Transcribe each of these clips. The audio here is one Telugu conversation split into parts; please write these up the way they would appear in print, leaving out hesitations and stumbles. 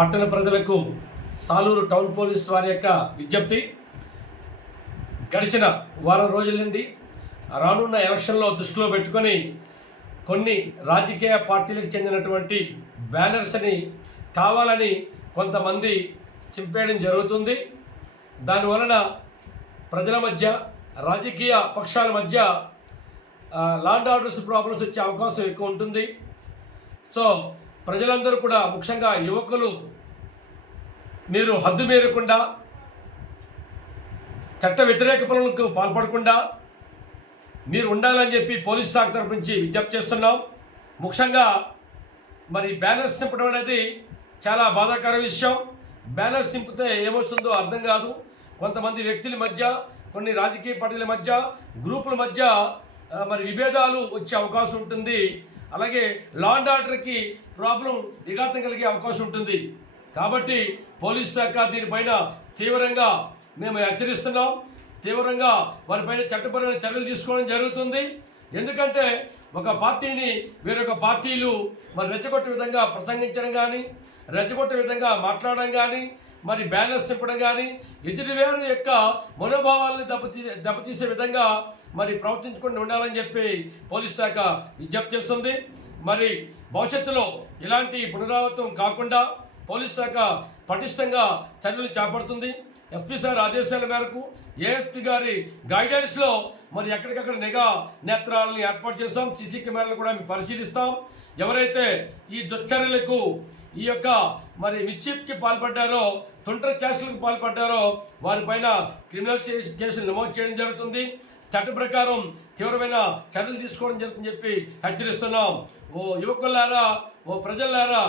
పట్టణ ప్రజలకు సాలూరు టౌన్ పోలీస్ వారి యొక్క విజ్ఞప్తి. గడిచిన వారం రోజుల నుండి రానున్న ఎలక్షన్లో దృష్టిలో పెట్టుకొని కొన్ని రాజకీయ పార్టీలకు చెందినటువంటి బ్యానర్స్ని కావాలని కొంతమంది చింపేయడం జరుగుతుంది. దానివలన ప్రజల మధ్య, రాజకీయ పక్షాల మధ్య లాండ్ ఆర్డర్స్ ప్రాబ్లమ్స్ వచ్చే అవకాశం ఎక్కువ ఉంటుంది. సో ప్రజలందరూ కూడా, ముఖ్యంగా యువకులు, మీరు హద్దు మీరకుండా చట్ట వ్యతిరేక పనులకు పాల్పడకుండా మీరు ఉండాలని చెప్పి పోలీస్ శాఖ తరపు నుంచి విజ్ఞప్తి చేస్తున్నాం. ముఖ్యంగా మరి బ్యానర్స్ సింపడం అనేది చాలా బాధాకర విషయం. బ్యానర్స్ సింపితే ఏమొస్తుందో అర్థం కాదు. కొంతమంది వ్యక్తుల మధ్య, కొన్ని రాజకీయ పార్టీల మధ్య, గ్రూపుల మధ్య మరి విభేదాలు వచ్చే అవకాశం ఉంటుంది. అలాగే లా అండ్ ఆర్డర్కి ప్రాబ్లం, విఘాతం కలిగే అవకాశం ఉంటుంది. కాబట్టి పోలీస్ శాఖ దీనిపైన తీవ్రంగా మేము హెచ్చరిస్తున్నాం. తీవ్రంగా వారిపైన చట్టపరమైన చర్యలు తీసుకోవడం జరుగుతుంది. ఎందుకంటే ఒక పార్టీని వేరొక పార్టీలు మరి రెచ్చగొట్టే విధంగా ప్రసంగించడం కానీ, రెచ్చగొట్టే విధంగా మాట్లాడడం కానీ, మరి బ్యాలెన్స్ చెప్పడం కానీ, ఎదుటివేరు యొక్క మనోభావాలను దెబ్బతీసే విధంగా మరి ప్రవర్తించకుండా ఉండాలని చెప్పి పోలీస్ శాఖ విజ్ఞప్తి చేస్తుంది. మరి భవిష్యత్తులో ఇలాంటి పునరావృతం కాకుండా పోలీస్ శాఖ పటిష్టంగా చర్యలు చేపడుతుంది. ఎస్పీ సార్ ఆదేశాల మేరకు, ఏఎస్పీ గారి గైడెన్స్లో మరి ఎక్కడికక్కడ నిఘా నేత్రాలను ఏర్పాటు చేస్తాం. సీసీ కెమెరాలు కూడా మేము పరిశీలిస్తాం. ఎవరైతే ఈ దుశ్చర్యలకు, ఈ యొక్క మరి మిస్చీఫ్కి పాల్పడ్డారో, తుంట్ర చేష్టలకు పాల్పడ్డారో వారిపైన క్రిమినల్ కేసులు నమోదు చేయడం జరుగుతుంది. చట్ట ప్రకారం తీవ్రమైన చర్యలు తీసుకోవడం జరుగుతుందని చెప్పి హెచ్చరిస్తున్నాం. ఓ యువకులారా, ఓ ప్రజలారా,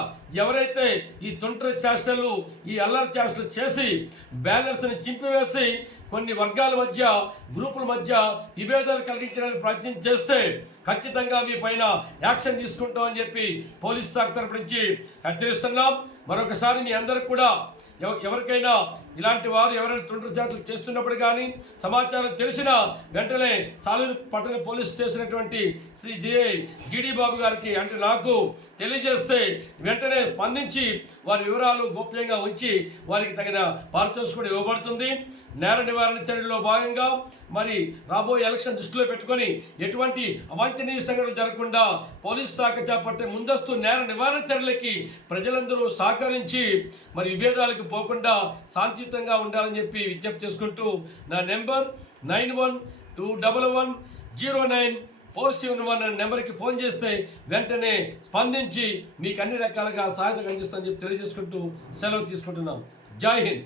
ఎవరైతే ఈ తుంట్ర చేష్టలు, ఈ అల్లరి చేష్టలు చేసి బ్యానర్స్ని చింపివేసి కొన్ని వర్గాల మధ్య, గ్రూపుల మధ్య విభేదాలు కలిగించడానికి ప్రయత్నం చేస్తే ఖచ్చితంగా మీ పైన యాక్షన్ తీసుకుంటామని చెప్పి పోలీస్ శాఖ తరపు నుంచి హెచ్చరిస్తున్నాం. మరొకసారి మీ అందరికి కూడా, ఎవరికైనా ఇలాంటి వారు ఎవరైనా తుండ్ర జాతులు చేస్తున్నప్పుడు కానీ సమాచారం తెలిసినా వెంటనే సాలూరు పట్టణ పోలీస్ చేసినటువంటి శ్రీ జిడి బాబు గారికి, అంటే నాకు తెలియజేస్తే వెంటనే స్పందించి వారి వివరాలు గోప్యంగా ఉంచి వారికి తగిన పారితోషికం కూడా ఇవ్వబడుతుంది. నేర నివారణ చర్యల్లో భాగంగా మరి రాబోయే ఎలక్షన్ దృష్టిలో పెట్టుకొని ఎటువంటి అవాంఛనీయ సంఘటనలు జరగకుండా పోలీస్ శాఖ చేపట్టే ముందస్తు నేర నివారణ చర్యలకి ప్రజలందరూ సహకరించి మరి విభేదాలకు పోకుండా శాంతియుతంగా ఉండాలని చెప్పి విజ్ఞప్తి చేసుకుంటూ, నా నెంబర్ 9121094741 అనే నెంబర్కి ఫోన్ చేస్తే వెంటనే స్పందించి మీకు అన్ని రకాలుగా సహాయం అందిస్తామని చెప్పి తెలియజేసుకుంటూ సెలవు తీసుకుంటున్నాం. జై హింద్.